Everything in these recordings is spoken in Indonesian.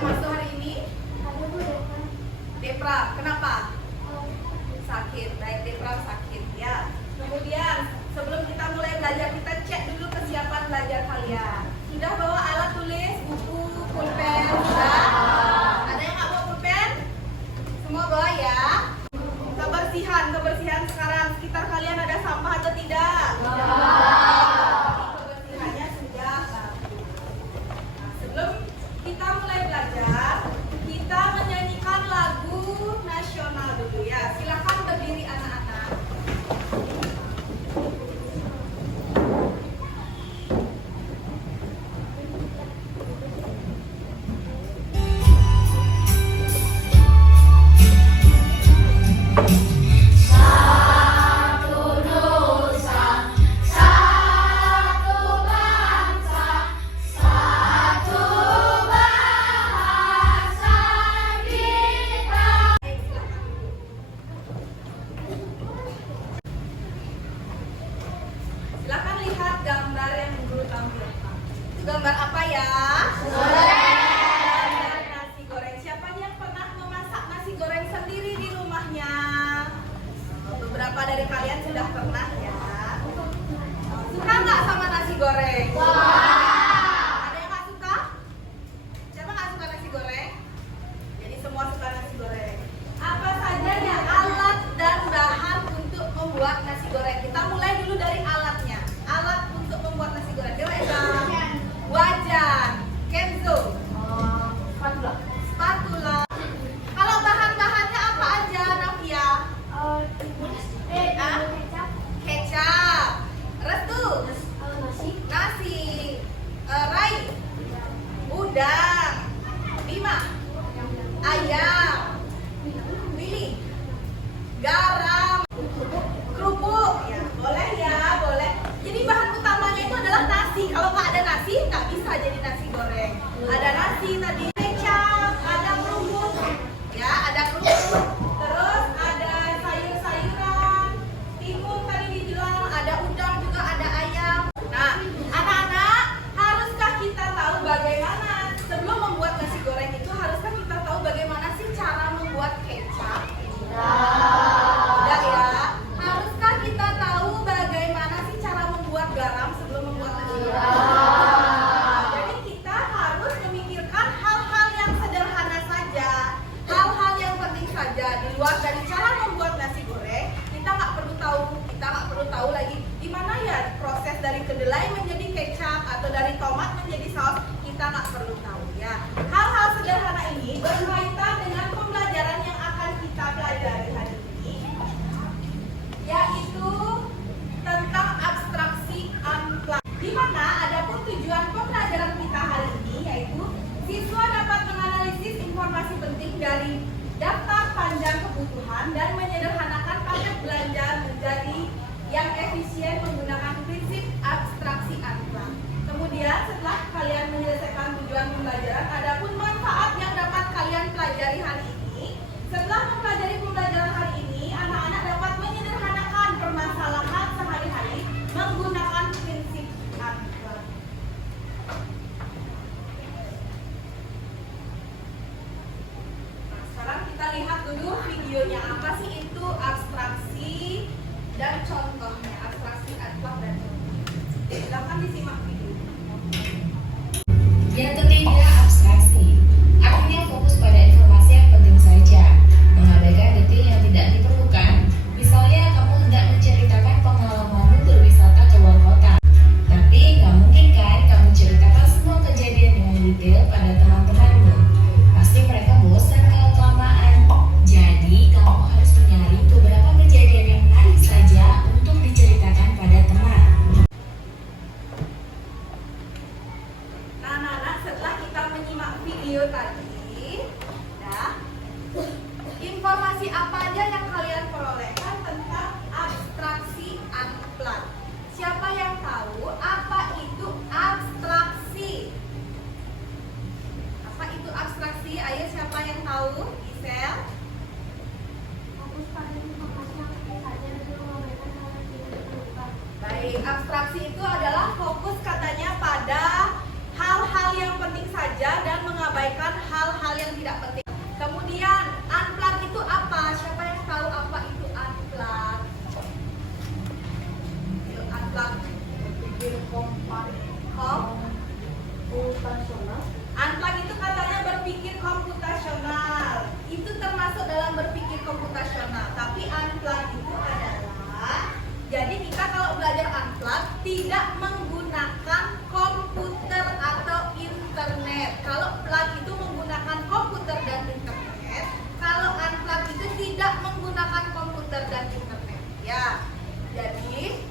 masuk hari ini? Depra. Kenapa? Sakit. Baik, Depra sakit ya. Kemudian sebelum kita mulai belajar, kita cek dulu kesiapan belajar kalian. Sudah bawa alat tulis, buku, pulpen? Sudah? Ada yang nggak bawa pulpen? Semua bawa ya. Kebersihan sekarang sekitar kalian ada sampah atau tidak? Kebersihannya sudah bagus. Nah, sebelum kita mulai belajar, kita menyanyikan lagu nasional dulu ya. Silakan berdiri anak-anak. Silakan lihat gambar yang guru tampilkan. Itu gambar apa ya? Gambar nasi goreng. Siapa yang pernah memasak nasi goreng sendiri di rumahnya? Beberapa dari kalian sudah pernah ya. Suka nggak sama nasi goreng? Ada yang nggak suka? Siapa nggak suka nasi goreng? Jadi semua suka nasi goreng. Apa saja ya alat dan bahan untuk membuat nasi goreng? Kita mulai dulu dari alatnya. Alat untuk membuat nasi goreng. Dewa Eva. Wajan. Kenzo. Spatula. Kalau bahan-bahannya apa aja, Navia? Kecap. Restu. Nasi. Rai. Udang. Bima. Ayam. Willy. Garam. Kerupuk. Ya, boleh ya, boleh. Jadi bahan utamanya itu adalah nasi. Kalau nggak ada nasi, nggak bisa jadi nasi goreng. Ada nasi tadi, kecap, ada kerupuk. Ya, ada kerupuk. Terus ada sayur-sayuran, timun tadi dibilang, ada udang juga, ada ayam. Nah, anak-anak, haruskah kita tahu bagaimana sebelum membuat nasi goreng itu haruskah kita tahu bagaimana sih cara membuat kecap? Tidak ya. Haruskah kita tahu bagaimana sih cara membuat garam sebelum membuat nasi goreng? Jadi kita harus memikirkan hal-hal yang sederhana saja, hal-hal yang penting saja di luar dari cara membuat nasi goreng. Kita nggak perlu tahu lagi gimana ya proses dari kedelai menjadi kecap atau dari tomat menjadi saus. Kita nggak perlu tahu ya. Hal-hal sederhana ini berkaitan dengan pembelajaran yang akan kita pelajari hari ini, yaitu tentang abstraksi unplugged. Di mana adapun tujuan pembelajaran kita hari ini yaitu siswa dapat menganalisis informasi penting dari daftar panjang kebutuhan dan menyederhanakan paket belanja menjadi yang efisien menggunakan prinsip abstraksi unplugged. Kemudian setelah kalian menyelesaikan tujuan pembelajaran, adapun manfaat yang dapat kalian pelajari hari ini. Setelah mempelajari pembelajaran hari ini, anak-anak dapat menyederhanakan permasalahan sehari-hari menggunakan prinsip unplugged. Nah, sekarang kita lihat dulu videonya, apa sih itu abstraksi dan contohnya. Abstraksi unplugged dan contohnya. Silakan disimak video. Yang ketiga, abstraksi. Artinya fokus pada informasi yang penting saja, mengabaikan detail yang tidak diperlukan. Misalnya, kamu hendak menceritakan pengalamanmu berwisata ke luar kota. Tapi nggak mungkin kan kamu ceritakan semua kejadian dengan detail pada teman-temanmu. Pasti mereka bosan kalau kelamaan. Jadi, kamu harus menyaring beberapa kejadian yang menarik saja untuk diceritakan pada teman. Nah, anak-anak, setelah kita menyimak video tadi, nah, informasi apa aja yang kalian perolehkan tentang abstraksi unplugged? Siapa yang tahu apa itu abstraksi? Apa itu abstraksi? Ayo, siapa yang tahu? Isel? Baik, abstraksi itu adalah fokus katanya pada hal-hal yang penting saja dan mengabaikan mengabaikan hal-hal yang tidak penting. Kemudian unplug itu apa? Siapa yang tahu apa itu unplug? Itu unplug. Unplug itu katanya berpikir komputasional. Itu termasuk dalam berpikir komputasional. Tapi unplug itu adalah, jadi kita kalau belajar unplug tidak menggunakan komputer atau internet. Kalau plug itu menggunakan komputer dan internet. Kalau unplug itu tidak menggunakan komputer dan internet. Ya, jadi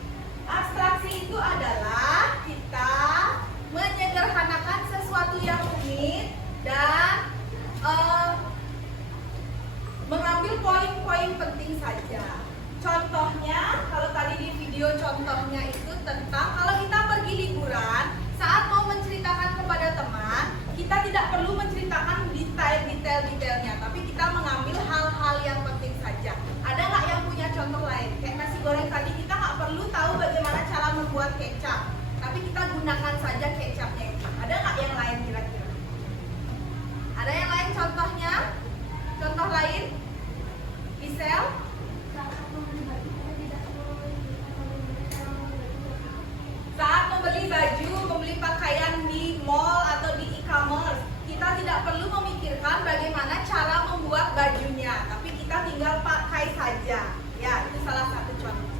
abstraksi itu adalah kita menyederhanakan sesuatu yang rumit dan mengambil poin-poin penting saja. Contohnya, kalau tadi di video contohnya itu tentang kalau kita pergi liburan, saat mau menceritakan kepada teman, kita tidak perlu menceritakan detailnya, tapi kita mengambil hal-hal yang penting saja. Ada nggak yang punya contoh lain? Kayak nasi goreng tadi, kita nggak perlu tahu bagaimana cara membuat kecap, tapi kita gunakan saja kecapnya itu. Ada nggak yang lain kira-kira? Ada yang lain contohnya? Contoh lain? Isel? Saat membeli baju, membeli pakaian di mall atau di e-commerce, kita tidak perlu memikirkan bagaimana cara membuat bajunya, tapi kita tinggal pakai saja. Ya, itu salah satu contoh.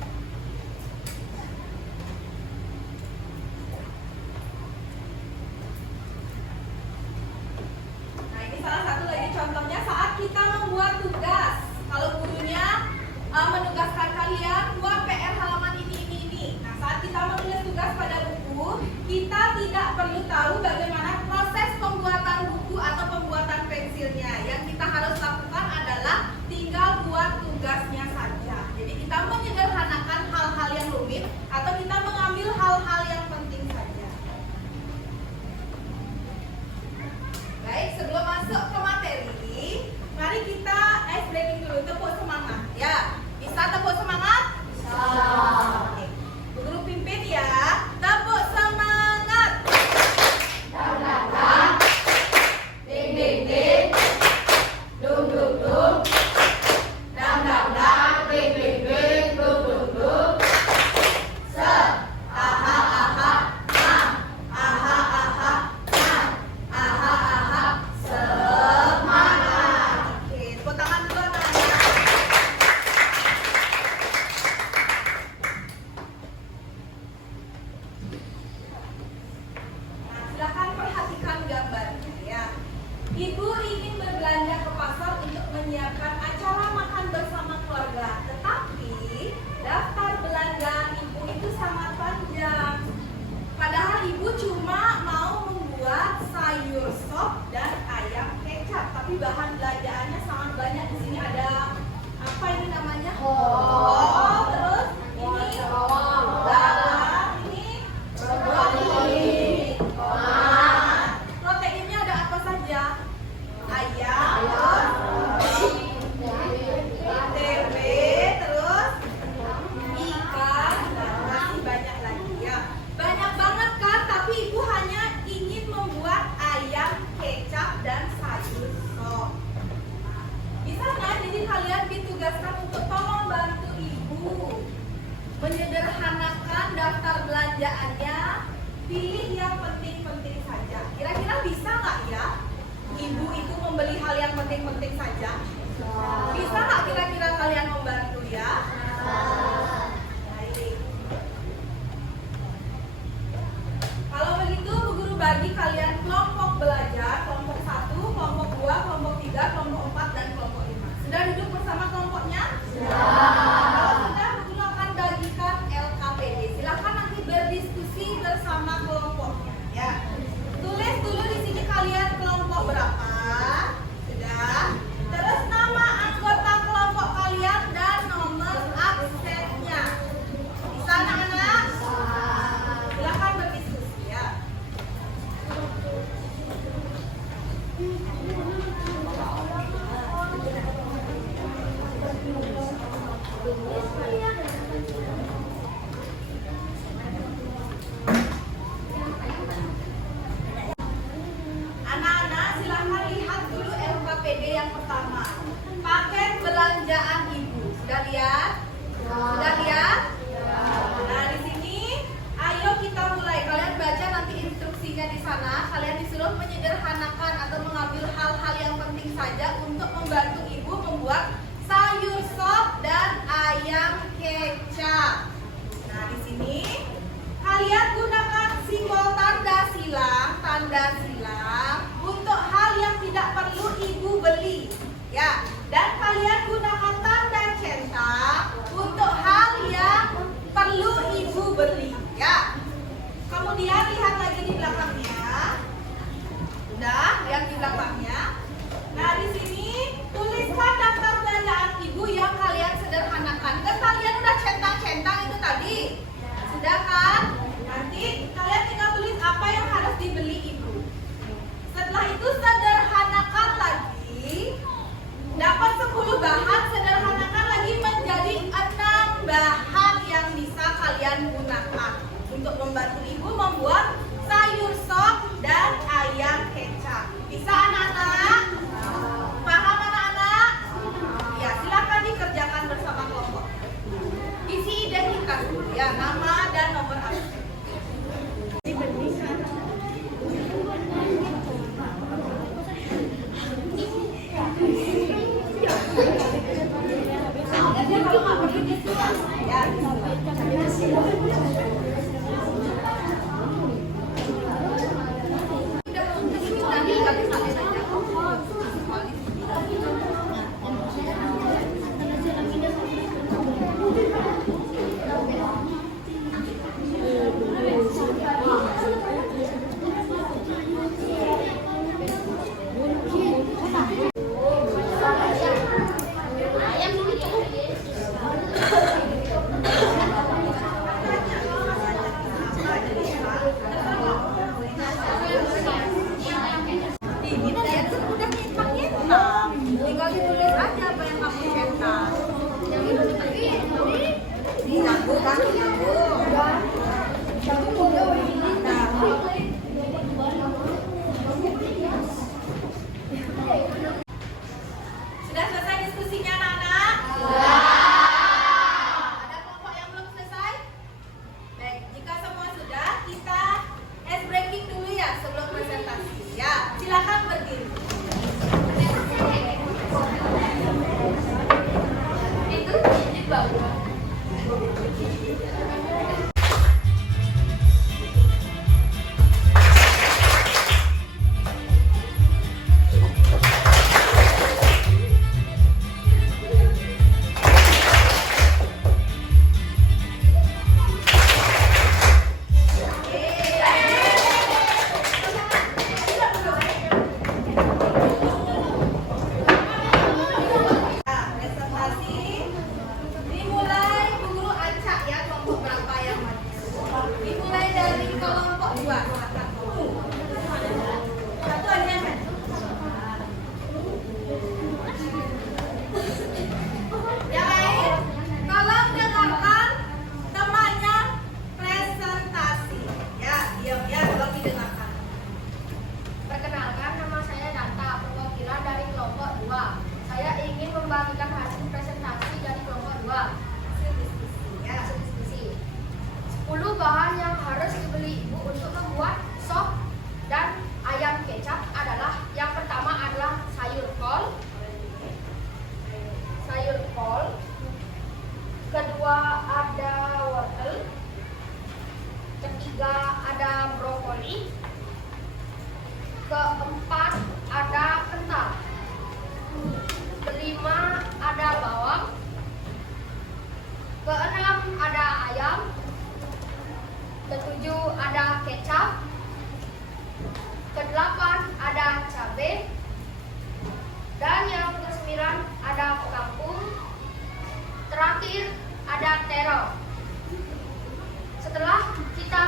Nah, ini salah satu lagi contohnya saat kita membuat tugas. Kalau gurunya menugaskan kalian buat PR halaman ini. Nah, saat kita menulis tugas pada buku, kita tidak perlu tahu bagaimana proses pembuatan buku atau pembuatan pensilnya. Yang kita harus lakukan adalah tinggal buat tugasnya saja. Jadi kita menyederhanakan hal-hal yang rumit atau kita mengambil hal-hal yang penting saja. Baik, sebelum masuk ke materi, mari kita ice breaking dulu, tepuk semangat. Ya, bisa tepuk semangat? Bisa. Oke. Bu Guru pimpin ya. Tepuk semangat. Dang dang dang. Ding ding ding. Dung dung dung. Dang dang dang. Ding ding ding. Dung dung dung. Se. Aha aha. Ha. Aha aha. Ha. Aha aha. Semangat. Oke, tepuk tangan dulu anak-anak. Nah, silakan perhatikan gambarnya ya. Ibu ingin berbelanja ke pasar untuk menyiapkan acara makan bersama keluarga. Tetapi daftar belanja ibu itu sangat panjang. Padahal ibu cuma mau membuat sayur sop dan ayam kecap, tapi bahan belanjaannya sangat banyak. Di sini ada apa ini namanya? Oh, terus ini bawang, ini brokoli. Nah, proteinnya ada apa saja? Ayam, tempe, terus ikan, dan masih banyak lagi ya. Banyak banget kan, tapi ibu hanya ingin membuat ayam kecap dan sayur sop. Bisa nggak jadi kalian ditugaskan untuk tolong bantu ibu menyederhanakan daftar belanjaannya, pilih yang penting-penting saja. Kira-kira bisa nggak ya ibu itu membeli hal yang penting-penting saja? Bisa nggak kira-kira kalian membantu ya? Baik. Kalau begitu Bu Guru bagi kalian kelompok belajar, kelompok 1, kelompok 2, kelompok 3, kelompok 4, dan kelompok 5. Sudah duduk bersama kelompoknya? Kalau sudah, Bu Guru akan bagikan LKPD. Silakan nanti berdiskusi bersama kelompoknya ya. Tulis dulu di sini kalian kelompok berapa? Sudah. Terus nama anggota kelompok kalian dan nomor absennya. Bisa anak-anak? Silakan berdiskusi ya. yang pertama. Paket belanjaan ibu. Sudah lihat? Sudah lihat? Nah, di sini ayo kita mulai. Kalian baca nanti instruksinya di sana. Kalian disuruh menyederhanakan atau mengambil hal-hal yang penting saja untuk membantu ibu membuat sayur sop dan ayam kecap. Nah, di sini kalian gunakan simbol tanda silang untuk hal yang tidak perlu ibu beli. Ya, dan kalian gunakan tanda centang untuk hal yang perlu ibu beli. Ya. Kemudian lihat lagi di belakangnya. Udah, lihat di belakangnya. Nah, di sini tuliskan daftar belanjaan ibu yang kalian sederhanakan. Kan kalian udah centang-centang itu tadi. Sudah kan? Nanti kalian tinggal tulis apa yang harus dibeli ibu. Setelah itu sederhanakan lagi. Dapat 10 bahan, sederhanakan lagi menjadi 6 bahan yang bisa kalian gunakan untuk membantu ibu membuat sayur sop dan ayam kecap. Bisa anak-anak? Paham anak-anak? Ya, silakan dikerjakan bersama kelompok. Isi identitas dulu ya, nama dan nomor absen. Ini saya tuh udah nyentang. Tinggal ditulis aja apa yang kamu centang. Yang itu ini nyambung kan? Nyambung. Sudah selesai diskusinya anak-anak? Ada kelompok yang belum selesai? Baik, jika semua sudah, kita ice breaking dulu ya sebelum presentasi. Ya, silakan berdiri. Itu di bawah. Membagikan hasil presentasi dari kelompok 2. Hasil diskusi. 10 bahan yang harus dibeli ibu untuk membuat sop dan ayam kecap adalah: yang pertama adalah sayur kol, kedua ada wortel, ketiga ada brokoli, keempat ada kentang, kelima ada bawang, keenam ada ayam, ketujuh ada kecap, kedelapan ada cabai, dan yang kesembilan ada kangkung, terakhir ada terong. Setelah kita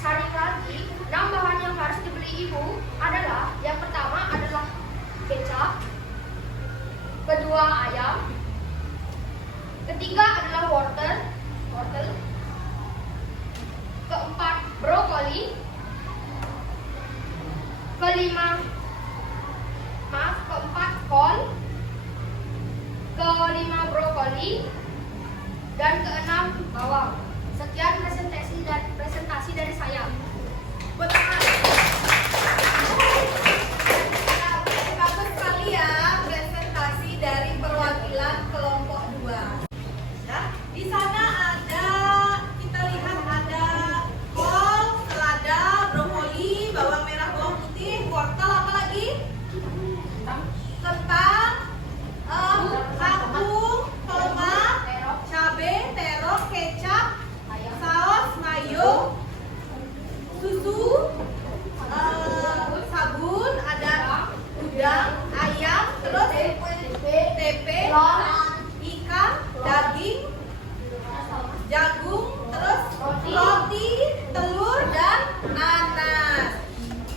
saring lagi, 6 bahan yang harus dibeli ibu adalah: yang pertama adalah kecap, kedua ayam, ketiga adalah wortel, keempat brokoli, keempat kol, kelima brokoli, dan keenam bawang. Sekian presentasi dari saya. Bagus sekali ya presentasi dari perwakilan kelompok 2. Ya, di sana ada, kita lihat ada kol, selada, brokoli, bawang merah, bawang putih, wortel, apa lagi? Kentang, kangkung, tomat, cabai, terong, kecap, saus, mayo, susu, sabun, ada udang, ayam, terus tempe, ikan, daging, jagung, terus roti, telur, dan nanas.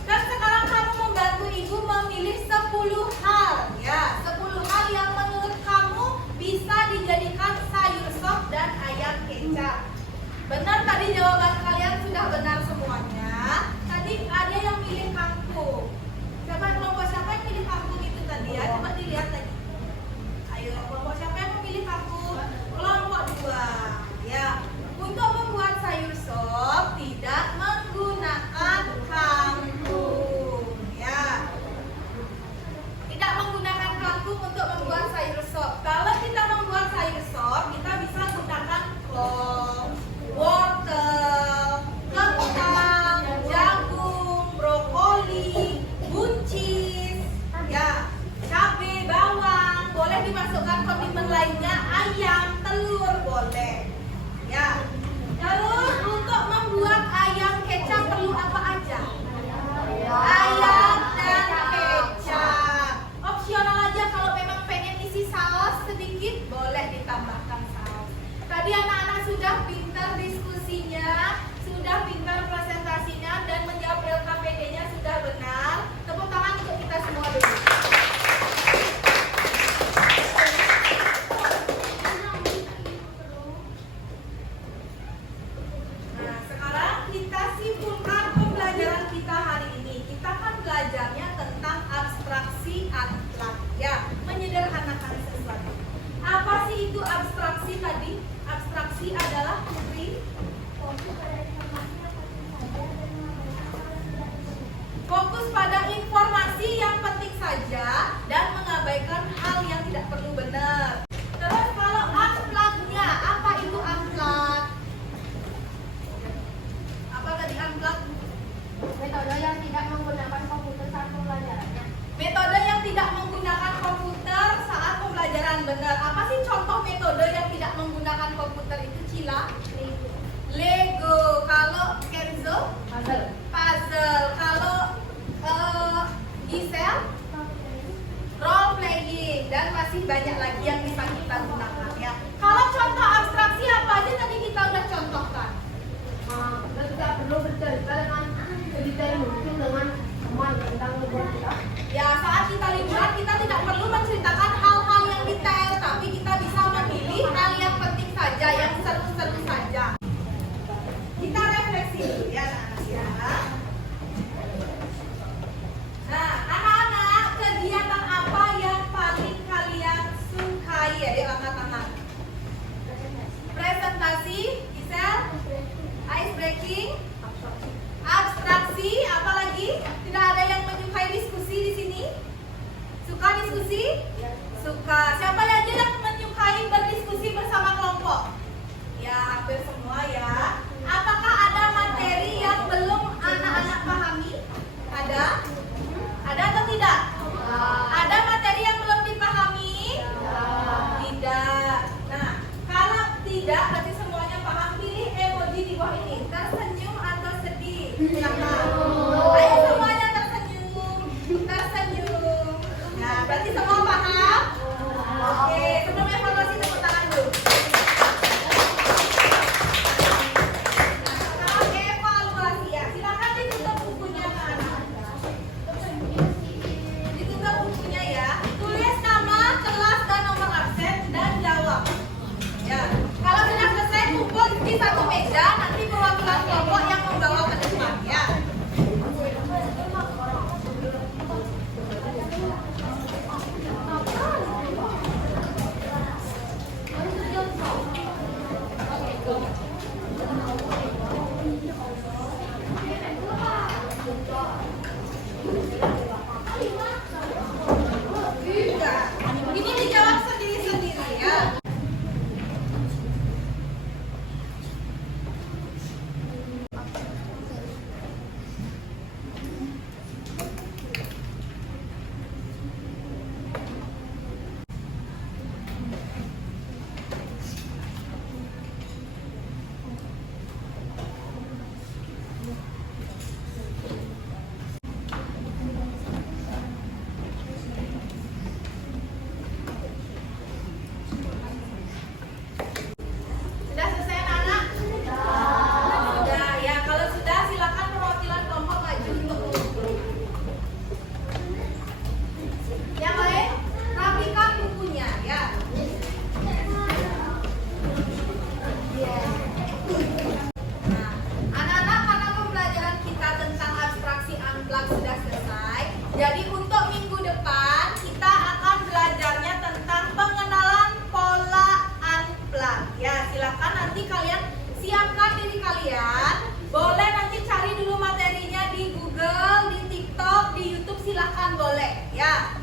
Dan sekarang kamu membantu ibu memilih 10 hal ya, 10 hal yang menurut kamu bisa dijadikan sayur sop dan ayam kecap. Benar tadi jawaban kalian sudah benar semuanya. Tadi ada yang milih kangkung. Kelompok siapa yang milih kangkung itu tadi ya? Coba dilihat lagi. Ayo, kelompok siapa yang memilih kangkung? Kelompok 2. Ya. Untuk membuat sayur sop tidak menggunakan kangkung. Ya. Tidak menggunakan kangkung untuk membuat sayur sop. Kalau kita membuat sayur sop, kita bisa gunakan kol, wortel, kentang, jagung, brokoli, buncis, ya, cabai, bawang, boleh dimasukkan kondimen lainnya, ayam, telur, boleh. Ya. Terus untuk membuat ayam kecap perlu apa aja? Ayam dan kecap. Opsional aja, kalau memang pengen isi saus sedikit, boleh ditambahkan saus. Tadi anak-anak sudah pintar diskusinya, sudah pintar presentasinya, dan menjawab LKPD-nya sudah benar. Tepuk tangan untuk kita semua dulu. Nah, sekarang kita simpulkan pembelajaran kita hari ini. Kita kan belajarnya tentang abstraksi akhlak, ya, menyederhanakan sesuatu. Apa sih itu abstraksi tadi? Abstraksi adalah Putri, fokus pada informasi yang penting saja dan mengabaikan hal yang tidak perlu benar. Terus kalau akhlaknya, apa itu akhlak? Apa tadi akhlak? Metode yang tidak menggunakan komputer saat pembelajarannya. Metode yang tidak menggunakan komputer saat pembelajaran, benar. Apa sih contoh metode yang tidak menggunakan komputer itu, Cila? Lego. Kalau Kenzo? Puzzle. Kalau Gisel? Role playing. Dan masih banyak lagi yang bisa kita gunakan ya. Kalau contoh abstraksi apa aja tadi kita udah contohkan? Tidak perlu bercerita dengan sedetail mungkin dengan teman tentang liburan kita. Ya, saat kita liburan kita tidak perlu menceritakan hal-hal yang detail, tapi kita bisa memilih hal yang penting saja, yang seru-seru saja. Kita refleksi dulu ya anak-anak ya. Nah, anak-anak, kegiatan apa yang paling kalian sukai? Ayo angkat tangan. Presentasi, Gisel, ice breaking, abstraksi, apa lagi? Tidak ada yang menyukai diskusi Jadi untuk minggu depan kita akan belajarnya tentang pengenalan pola unplug. Ya, silakan nanti kalian siapkan diri kalian. Boleh nanti cari dulu materinya di Google, di TikTok, di YouTube, silakan boleh ya.